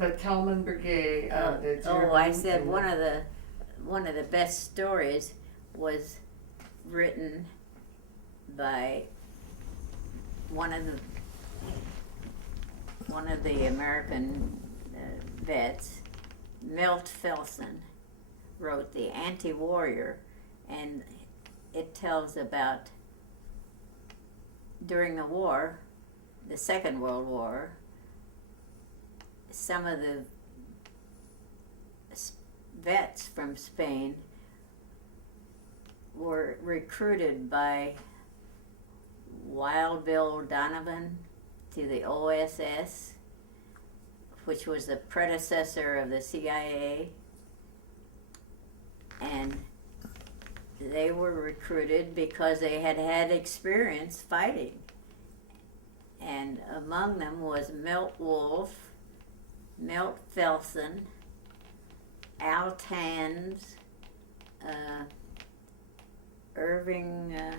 the Tellman Brigade. I said one of the best stories was written by one of the American vets, Milt Felsen, wrote The Anti-Warrior, and it tells about during the war, the Second World War, some of the vets from Spain were recruited by Wild Bill Donovan to the OSS, which was the predecessor of the CIA, and they were recruited because they had had experience fighting. And among them was Milt Wolfe, Milt Felsen, Al Tanz, Irving, I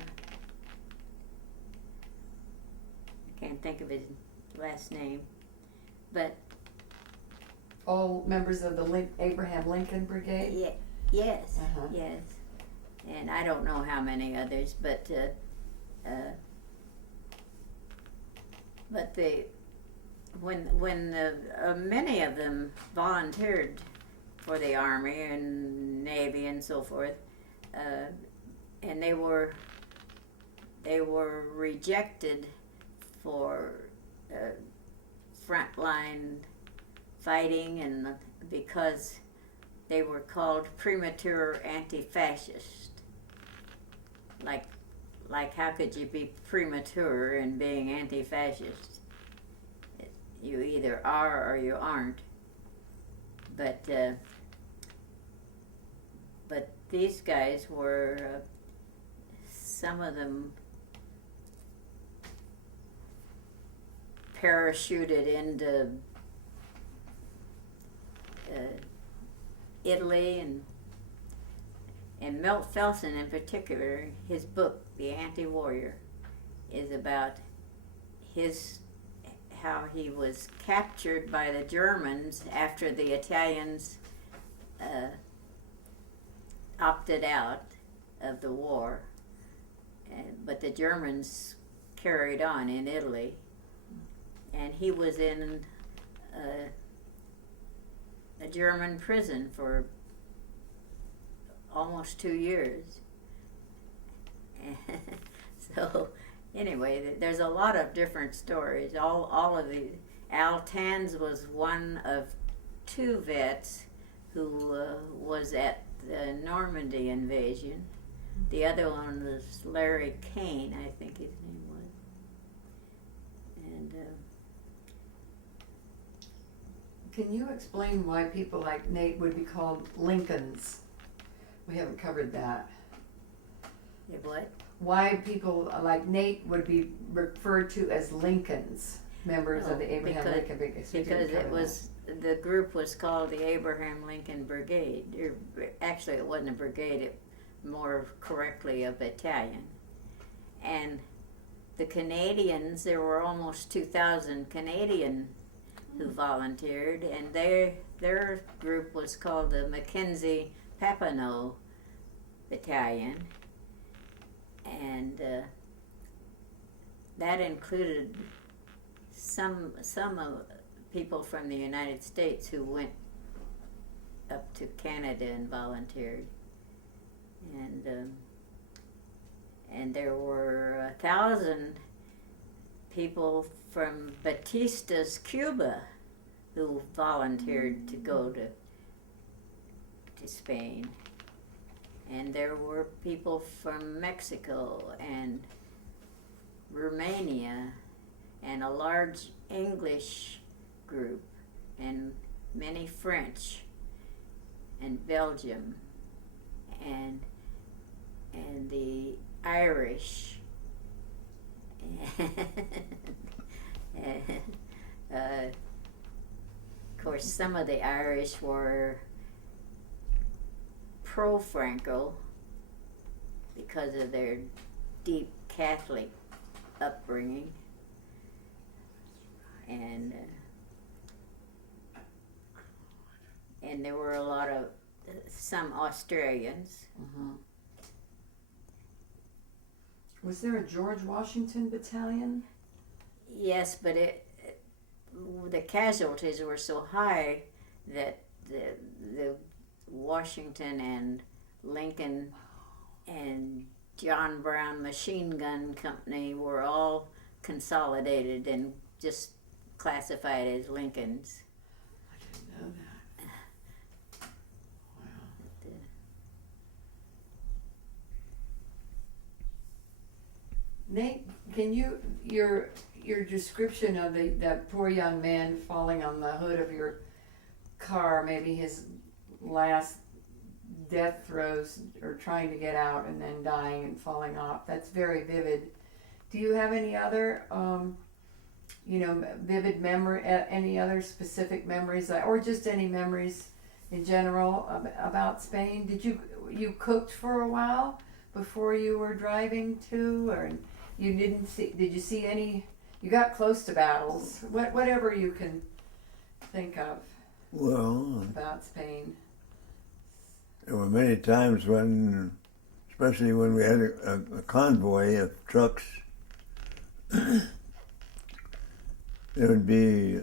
can't think of his last name, but all members of the Abraham Lincoln Brigade? Yes, yes. And I don't know how many others, but when many of them volunteered for the Army and Navy and so forth, and they were rejected for frontline fighting, and because they were called premature anti-fascist. Like how could you be premature in being anti-fascist? You either are or you aren't. But these guys were, some of them parachuted into Italy, and Milt Felsen in particular, his book, The Anti-Warrior, is about how he was captured by the Germans after the Italians opted out of the war, but the Germans carried on in Italy, and he was in a German prison for almost 2 years. So anyway, there's a lot of different stories. All of these. Al Tanz was one of 2 vets who was at the Normandy invasion. The other one was Larry Kane, I think his name was. And can you explain why people like Nate would be called Lincolns? We haven't covered that. What? Why people like Nate would be referred to as Lincolns, members of the Abraham Lincoln Brigade. Because the group was called the Abraham Lincoln Brigade. Actually, it wasn't a brigade, it more correctly a battalion. And the Canadians, there were almost 2,000 Canadian who volunteered, and their group was called the Mackenzie Papineau Battalion, and that included some people from the United States who went up to Canada and volunteered, and there were 1,000 people from Batista's Cuba who volunteered to go to Spain. And there were people from Mexico and Romania and a large English group and many French and Belgium and the Irish. Of course, some of the Irish were pro-Franco because of their deep Catholic upbringing, and and there were a lot of some Australians. Mm-hmm. Was there a George Washington battalion? Yes, but the casualties were so high that the Washington and Lincoln and John Brown Machine Gun Company were all consolidated and just classified as Lincolns. I didn't know that. Wow. Nate, can your description of that poor young man falling on the hood of your car, maybe his last death throes or trying to get out and then dying and falling off, that's very vivid. Do you have any other vivid memory, any other specific memories, or just any memories in general about Spain? Did you cooked for a while before you were driving too, or you didn't see? Did you see any? You got close to battles. Whatever you can think of. Well, About Spain. there were many times when, especially when we had a convoy of trucks, there would be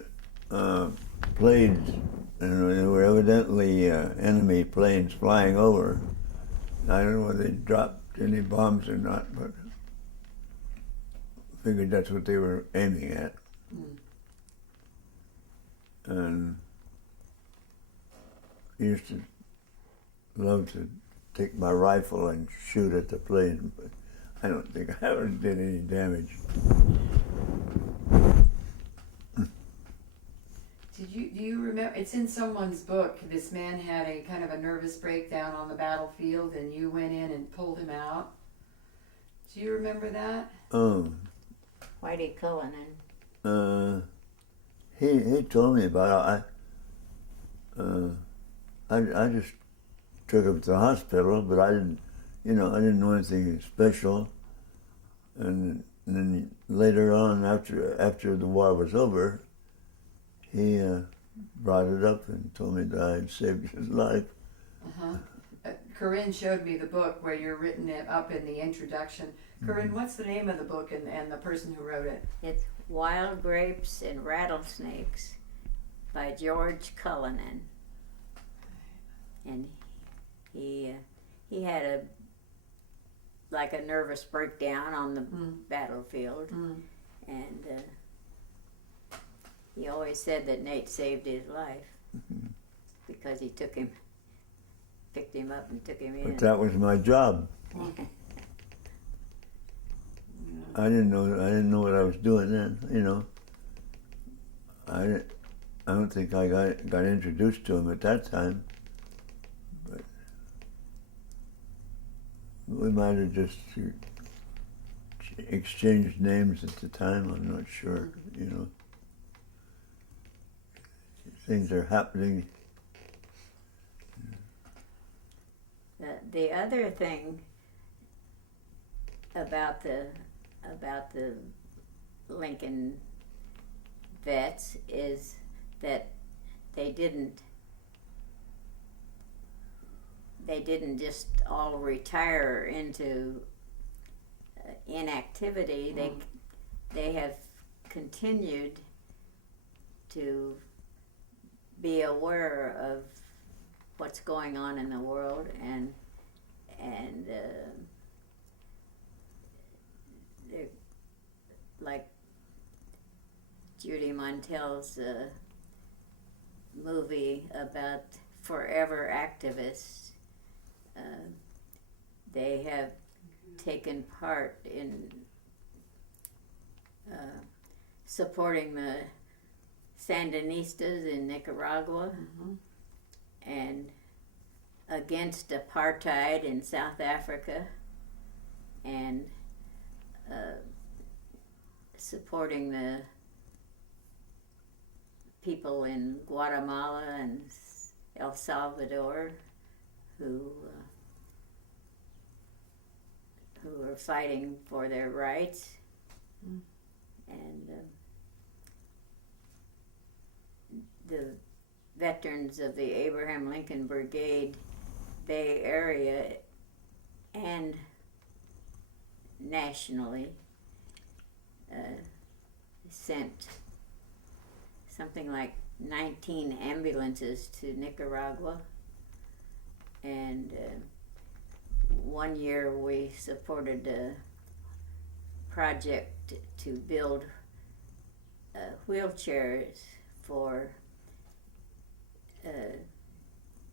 planes, and there were evidently enemy planes flying over. I don't know whether they dropped any bombs or not, but I figured that's what they were aiming at. Mm. And I used to love to take my rifle and shoot at the plane, but I don't think I ever did any damage. Do you remember? It's in someone's book. This man had a kind of a nervous breakdown on the battlefield, and you went in and pulled him out. Do you remember that? Whitey Cullinan. He told me about it. I just took him to the hospital, but I didn't know anything special. And then later on, after the war was over, he brought it up and told me that I had saved his life. Corine showed me the book where you're written it up in the introduction. Corine, what's the name of the book and the person who wrote it? It's Wild Grapes and Rattlesnakes by George Cullinan. And he had a nervous breakdown on the battlefield, and he always said that Nate saved his life because he picked him up and took him in. But that was my job. I didn't know what I was doing then. I don't think I got introduced to him at that time. But we might have just exchanged names at the time. I'm not sure. Things are happening. The other thing about the Lincoln vets is that they didn't just all retire into inactivity. They have continued to be aware of what's going on in the world, and they're like Judy Montel's movie about forever activists. They have taken part in supporting the Sandinistas in Nicaragua and against apartheid in South Africa, and supporting the people in Guatemala and El Salvador who are fighting for their rights. And veterans of the Abraham Lincoln Brigade Bay Area and nationally sent something like 19 ambulances to Nicaragua, and one year we supported a project to build wheelchairs for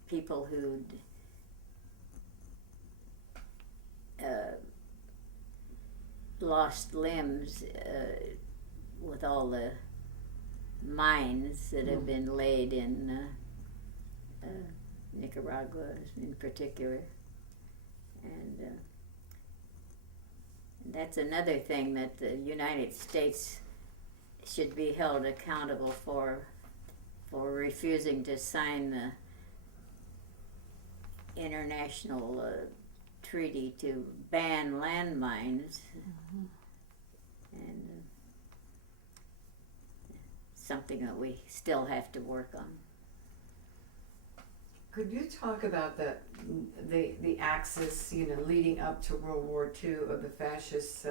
people who'd lost limbs with all the mines that have been laid in Nicaragua in particular. And that's another thing that the United States should be held accountable for refusing to sign the international treaty to ban landmines. And something that we still have to work on. Could you talk about the axis, leading up to World War II of the fascists,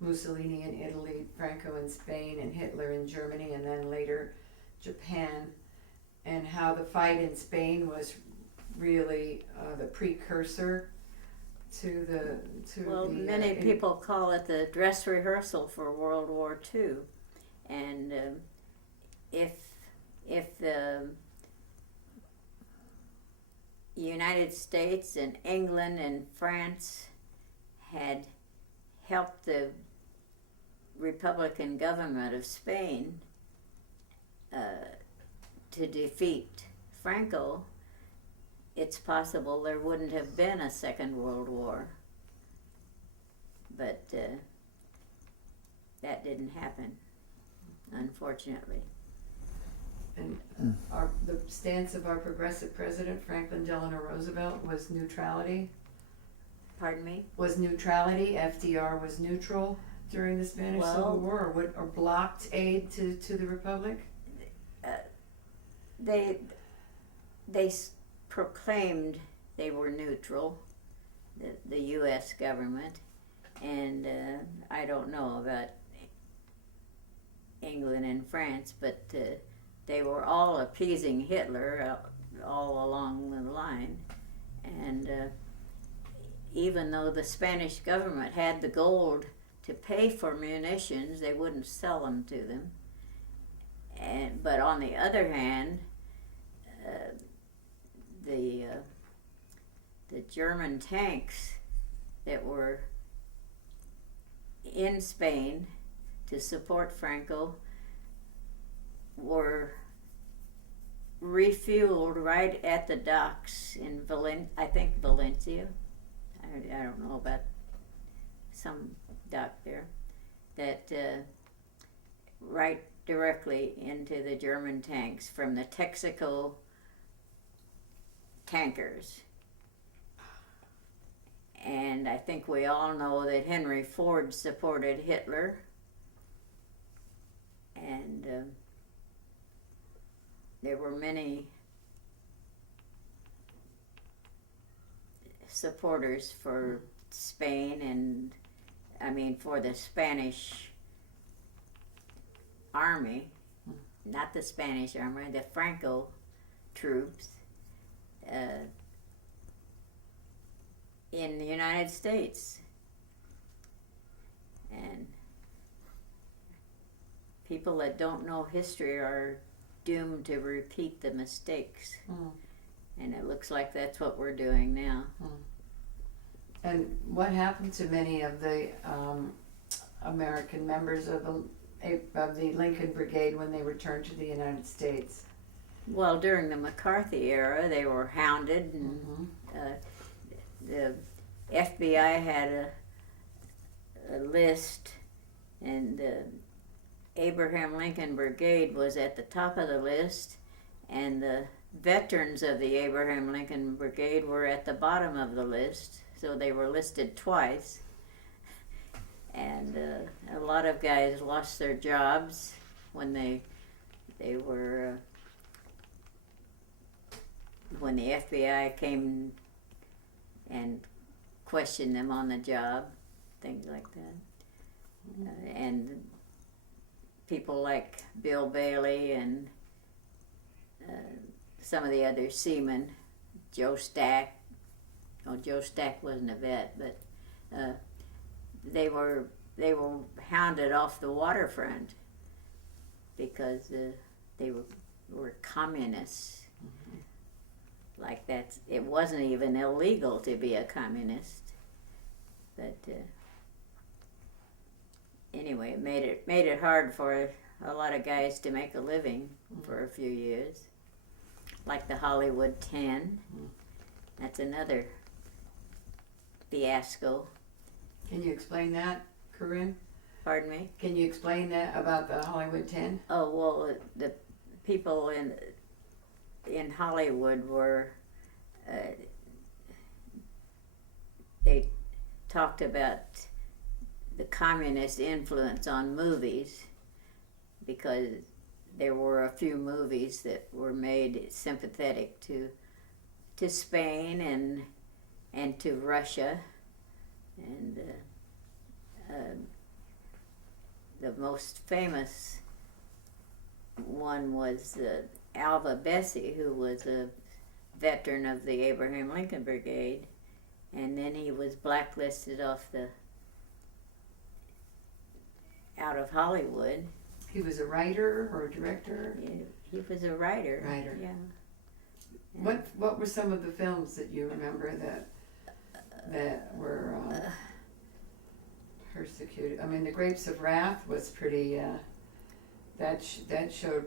Mussolini in Italy, Franco in Spain, and Hitler in Germany, and then later Japan, and how the fight in Spain was really the precursor to many people call it the dress rehearsal for World War II, and if the United States and England and France had helped the Republican government of Spain to defeat Franco, it's possible there wouldn't have been a Second World War. But that didn't happen, unfortunately. And the stance of our progressive president, Franklin Delano Roosevelt, was neutrality. Pardon me? Was neutrality. FDR was neutral during the Spanish Civil War, or blocked aid to the Republic? They proclaimed they were neutral, the U.S. government, and I don't know about England and France, but they were all appeasing Hitler all along the line. And even though the Spanish government had the gold to pay for munitions, they wouldn't sell them to them. But on the other hand, the German tanks that were in Spain to support Franco were refueled right at the docks in Valencia. I don't know about some dock there, that right directly into the German tanks from the Texaco tankers. And I think we all know that Henry Ford supported Hitler, and there were many supporters for Spain, and for the Spanish army, not the Spanish army, the Franco troops in the United States. And people that don't know history are doomed to repeat the mistakes. And it looks like that's what we're doing now. And what happened to many of the American members of the Lincoln Brigade when they returned to the United States? Well, during the McCarthy era, they were hounded, and the FBI had a list, and the Abraham Lincoln Brigade was at the top of the list, and the veterans of the Abraham Lincoln Brigade were at the bottom of the list, so they were listed twice. And a lot of guys lost their jobs when they were when the FBI came and questioned them on the job, things like that. And people like Bill Bailey and some of the other seamen, Joe Stack. Oh, Joe Stack wasn't a vet, but they were hounded off the waterfront because they were communists. Like that, it wasn't even illegal to be a communist, but anyway, it made it hard for a lot of guys to make a living for a few years. Like the Hollywood 10, that's another fiasco. Can you explain that, Corine? Pardon me? Can you explain that about the Hollywood 10? Oh, well, the people in Hollywood were, they talked about the communist influence on movies because there were a few movies that were made sympathetic to Spain and to Russia, and the most famous one was Alva Bessie, who was a veteran of the Abraham Lincoln Brigade, and then he was blacklisted out of Hollywood. He was a writer or a director? He was a writer. Writer. Yeah. What were some of the films that you remember that were persecuted? I mean, The Grapes of Wrath was pretty. That showed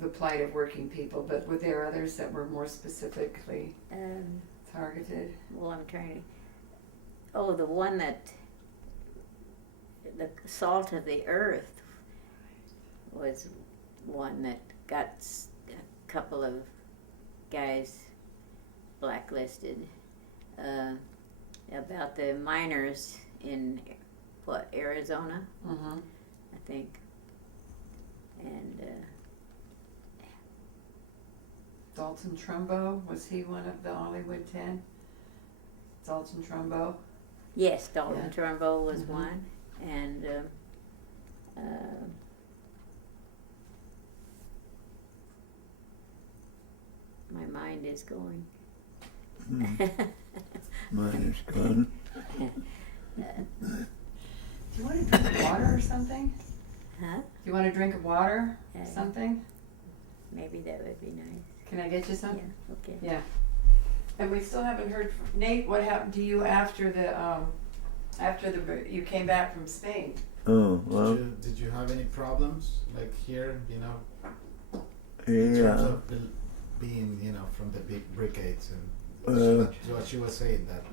the plight of working people. But were there others that were more specifically targeted? Well, I'm trying to. Oh, the one that the Salt of the Earth was one that got a couple of guys blacklisted about the miners in Arizona, I think, and Dalton Trumbo, was he one of the Hollywood 10? Dalton Trumbo? yes, Dalton Yeah. Trumbo was one, and my mind is going. Mine is gone. Do you want a drink of water or something? Huh? Do you want a drink of water or something? Maybe that would be nice. Can I get you some? Yeah, okay. Yeah. And we still haven't heard from Nate. What happened to you after you came back from Spain? Oh, well, Did you have any problems, like here, in terms yeah. of being, from the big brigades, and what she was saying that,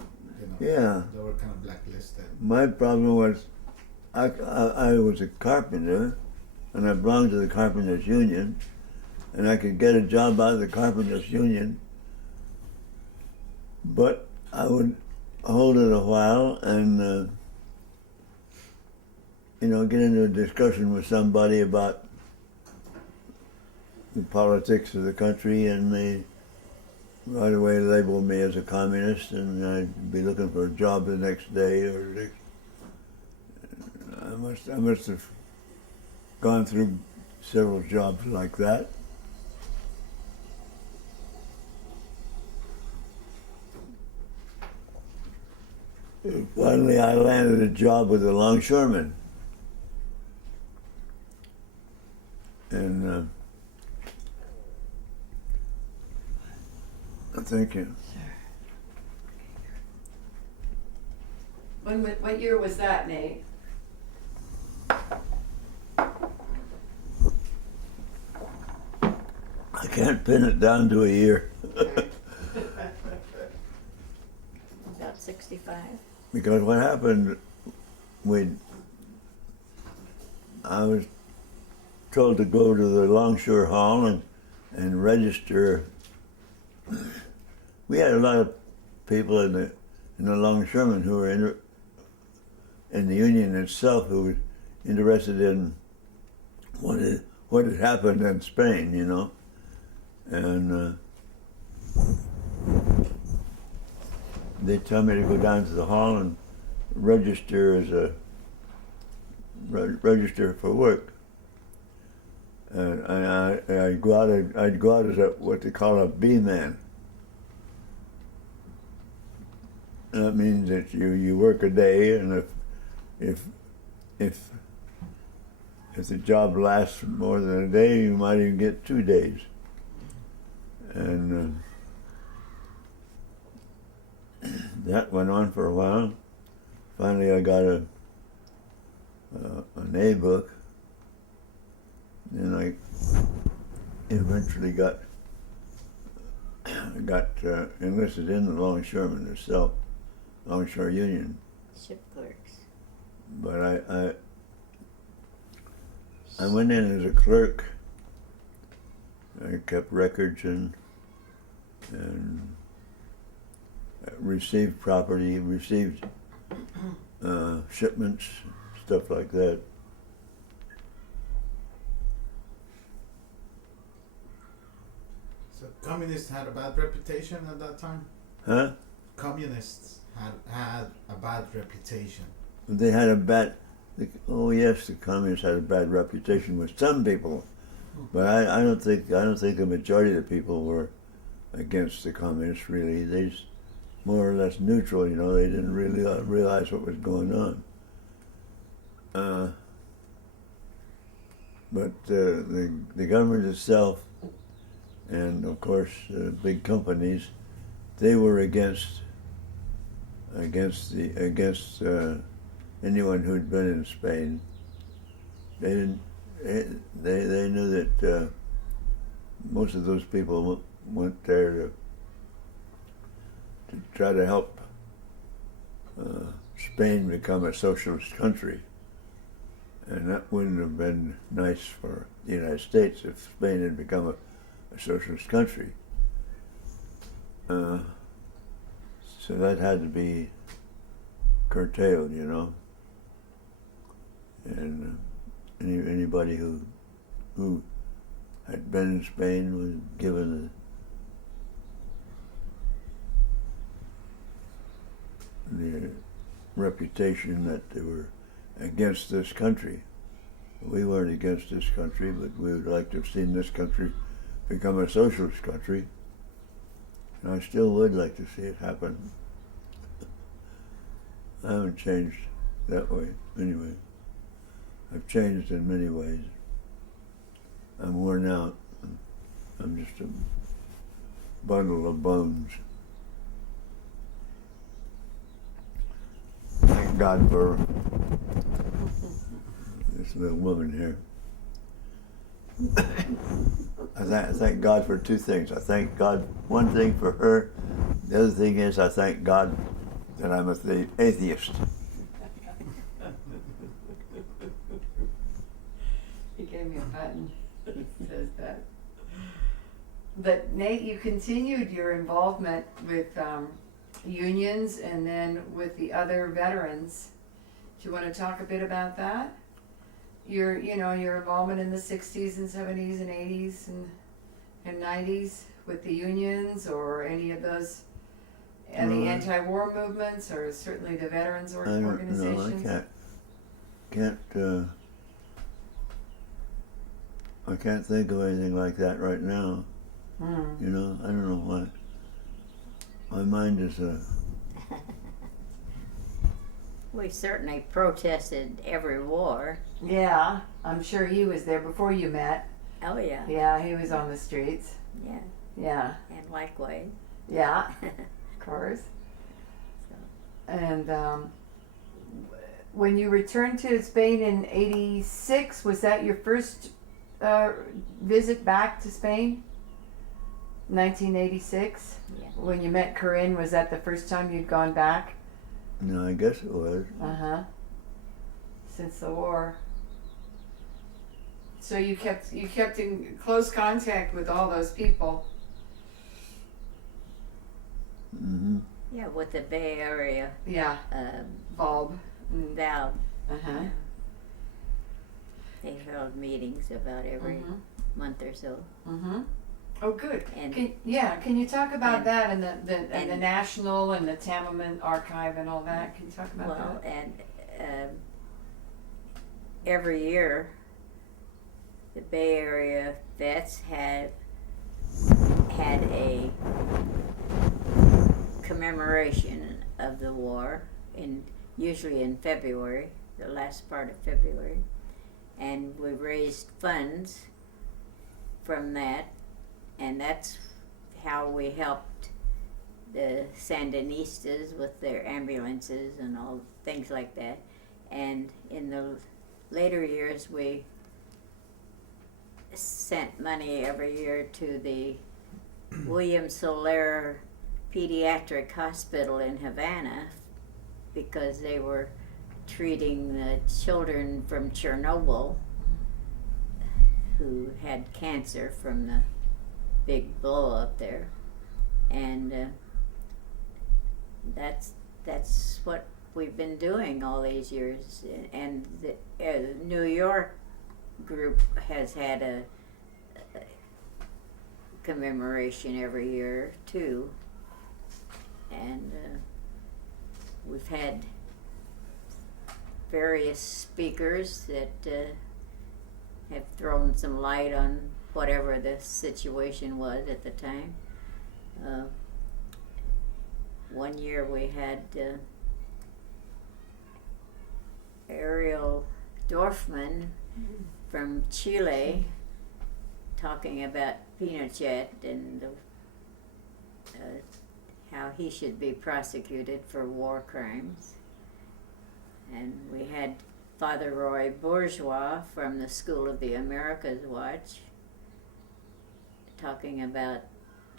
Yeah. they were kind of blacklisted. My problem was I was a carpenter, and I belonged to the Carpenters Union, and I could get a job out of the Carpenters Union, but I would hold it a while and get into a discussion with somebody about the politics of the country, and they right away labeled me as a communist, and I'd be looking for a job the next day or the next. I must have gone through several jobs like that. And finally, I landed a job with a longshoreman, and thank you. What year was that, Nate? I can't pin it down to a year. About 65. Because what happened, I was told to go to the Longshore Hall and register. We had a lot of people in the longshoremen who were in the union itself who were interested in what had happened in Spain, and they tell me to go down to the hall and register as a register for work. And I'd go out as a, what they call a B-man. That means that you work a day, and if the job lasts more than a day, you might even get 2 days. And that went on for a while. Finally, I got an A book, and I eventually got enlisted in the longshoremen itself, Longshore Union. Ship clerks. But I went in as a clerk. I kept records and received property, received shipments, stuff like that. So communists had a bad reputation at that time? Huh? Communists had a bad reputation. They had a bad. Oh yes, the communists had a bad reputation with some people, but I don't think the majority of the people were against the communists. Really, they just more or less neutral. You know, they didn't really realize what was going on. But the government itself, and of course big companies, they were against anyone who'd been in Spain. They didn't. They knew that most of those people went there to try to help Spain become a socialist country, and that wouldn't have been nice for the United States if Spain had become a socialist country. So that had to be curtailed, you know. And anybody who had been in Spain was given the reputation that they were against this country. We weren't against this country, but we would like to have seen this country become a socialist country. And I still would like to see it happen. I haven't changed that way, anyway. I've changed in many ways. I'm worn out. I'm just a bundle of bones. Thank God for this little woman here. I thank God for two things. I thank God, one thing for her. The other thing is I thank God that I'm an atheist. He gave me a button that says that. But Nate, you continued your involvement with unions and then with the other veterans. Do you want to talk a bit about that? Your involvement in the 60s and 70s and 80s and 90s with the unions, or any of those, any anti-war movements, or certainly the veterans organizations? I can't think of anything like that right now. You know, I don't know why. My mind is We certainly protested every war. Yeah, I'm sure he was there before you met. Oh yeah. Yeah, he was on the streets. Yeah. Yeah. And likewise. Yeah, of course. And when you returned to Spain in '86, was that your first visit back to Spain? 1986? Yeah. When you met Corine, was that the first time you'd gone back? no, I guess it was. Uh-huh. Since the war. So you kept in close contact with all those people. Mm-hmm. Yeah, with the Bay Area Yeah. Bulb. Valve. Uh-huh. They held meetings about every month or so. Mm-hmm. Oh, good. And Can you talk about and- that and the and- National and the Tamiment Archive and all that? Can you talk about well, that? and every year, the Bay Area vets had a commemoration of the war usually in February, the last part of February, and we raised funds from that, and that's how we helped the Sandinistas with their ambulances and all things like that. And in the later years, we sent money every year to the William Soler Pediatric Hospital in Havana because they were treating the children from Chernobyl who had cancer from the big blow up there. And that's what we've been doing all these years. And the New York group has had a commemoration every year too, and we've had various speakers that have thrown some light on whatever the situation was at the time. One year we had Ariel Dorfman from Chile talking about Pinochet and how he should be prosecuted for war crimes. And we had Father Roy Bourgeois from the School of the Americas Watch talking about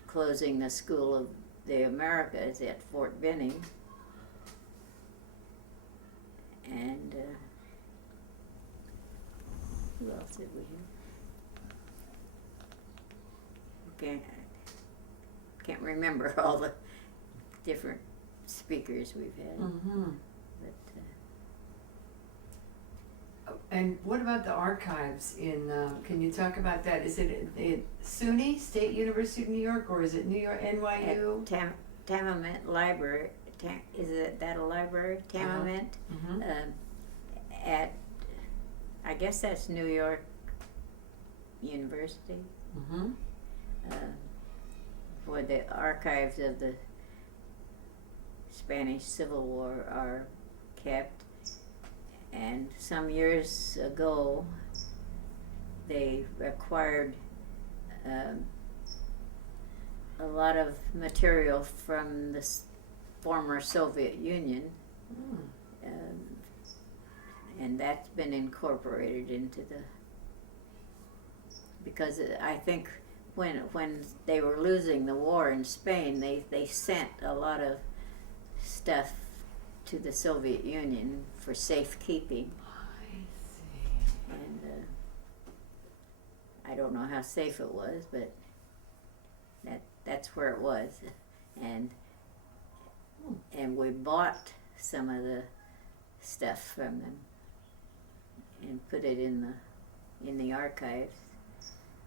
closing the School of the Americas at Fort Benning. And who else did we have? Can't remember all the different speakers we've had. Mm-hmm. But And what about the archives in? Can you talk about that? Is it SUNY State University of New York, or is it New York NYU? at Tamiment Library, is that a library? Tamiment, Mm-hmm. at, I guess that's New York University, Mm-hmm. where the archives of the Spanish Civil War are kept. And some years ago, they acquired a lot of material from the former Soviet Union, and that's been incorporated into because I think when they were losing the war in Spain, they sent a lot of stuff to the Soviet Union for safekeeping. I see. And I don't know how safe it was, but that's where it was. And we bought some of the stuff from them and put it in the archives.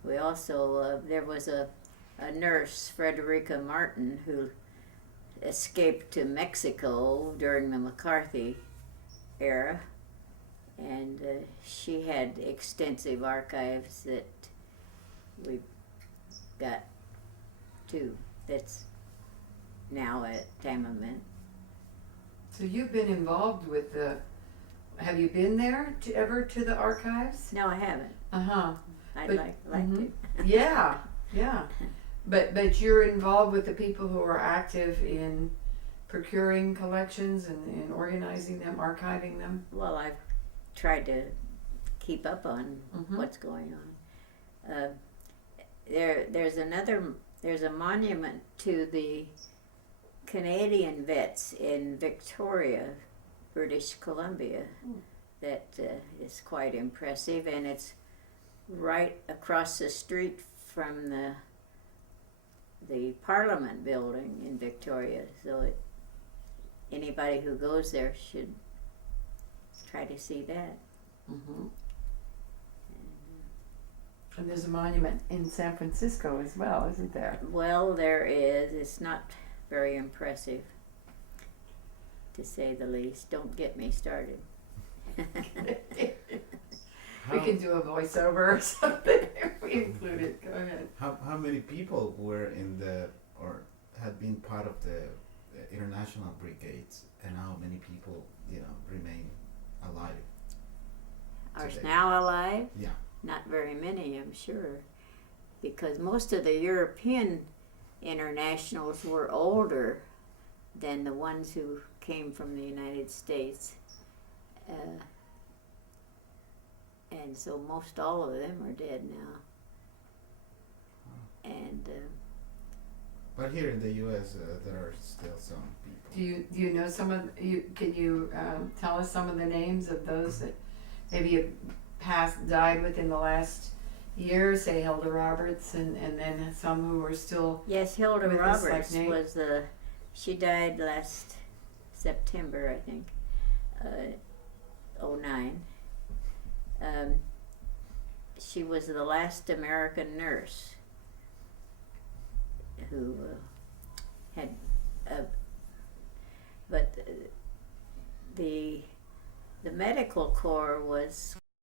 We also there was a nurse, Frederica Martin, who escaped to Mexico during the McCarthy era, and she had extensive archives that we got too. That's now at Tamiment. So you've been involved with the. Have you been there ever to the archives? No, I haven't. Uh-huh. I'd But- like to. Yeah, yeah. But you're involved with the people who are active in procuring collections and organizing them, archiving them. Well, I've tried to keep up on Mhm. what's going on. There's a monument to the Canadian vets in Victoria, British Columbia, that is quite impressive, and it's right across the street from the Parliament building in Victoria. So anybody who goes there should try to see that. Mm-hmm. And there's a monument in San Francisco as well, isn't there? Well, there is. It's not very impressive, to say the least. Don't get me started. We can do a voiceover or something if we include it. Go ahead. How many people were in the or had been part of the international brigades, and how many people remain alive? Are Today. now alive? Yeah. Not very many, I'm sure, because most of the European internationals were older than the ones who came from the United States. And so most all of them are dead now. And But here in the U.S., there are still some people. Do you know some of you? Can you tell us some of the names of those that maybe have died within the last year? Say Hilda Roberts, and then some who are still. yes, Hilda With us, like Roberts Nate? was she died last September, I think, 2009. She was the last American nurse who had, but the medical corps was